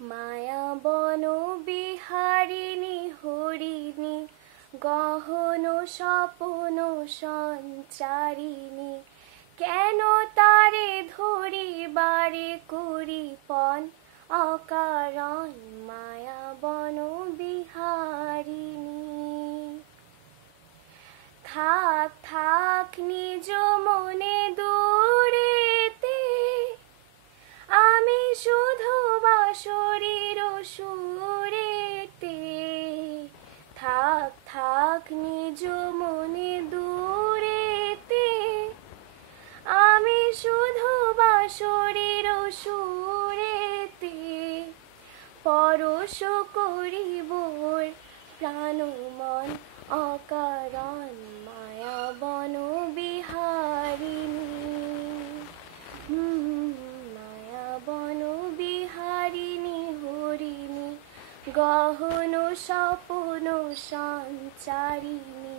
মায়া বন বিহারিণী হরিণী গহন স্বপন সঞ্চারিণী, কেন তারে ধরিবারে করিপন অকারণ মায়া বন বিহারিণী। থাক থাক নিজ মনে দূরেতে, আমি শুধু বাঁশরীর সুরেতে। থাক থাক নিজ মনে দূরেতে, আমি শুধু বাঁশরীর সুরেতে। পরশ করিব প্রাণ মন অকারণ মায়া বন বিহারিণী। মায়া বন বিহারিণী হরিণী গহন স্বপন সঞ্চারিণী।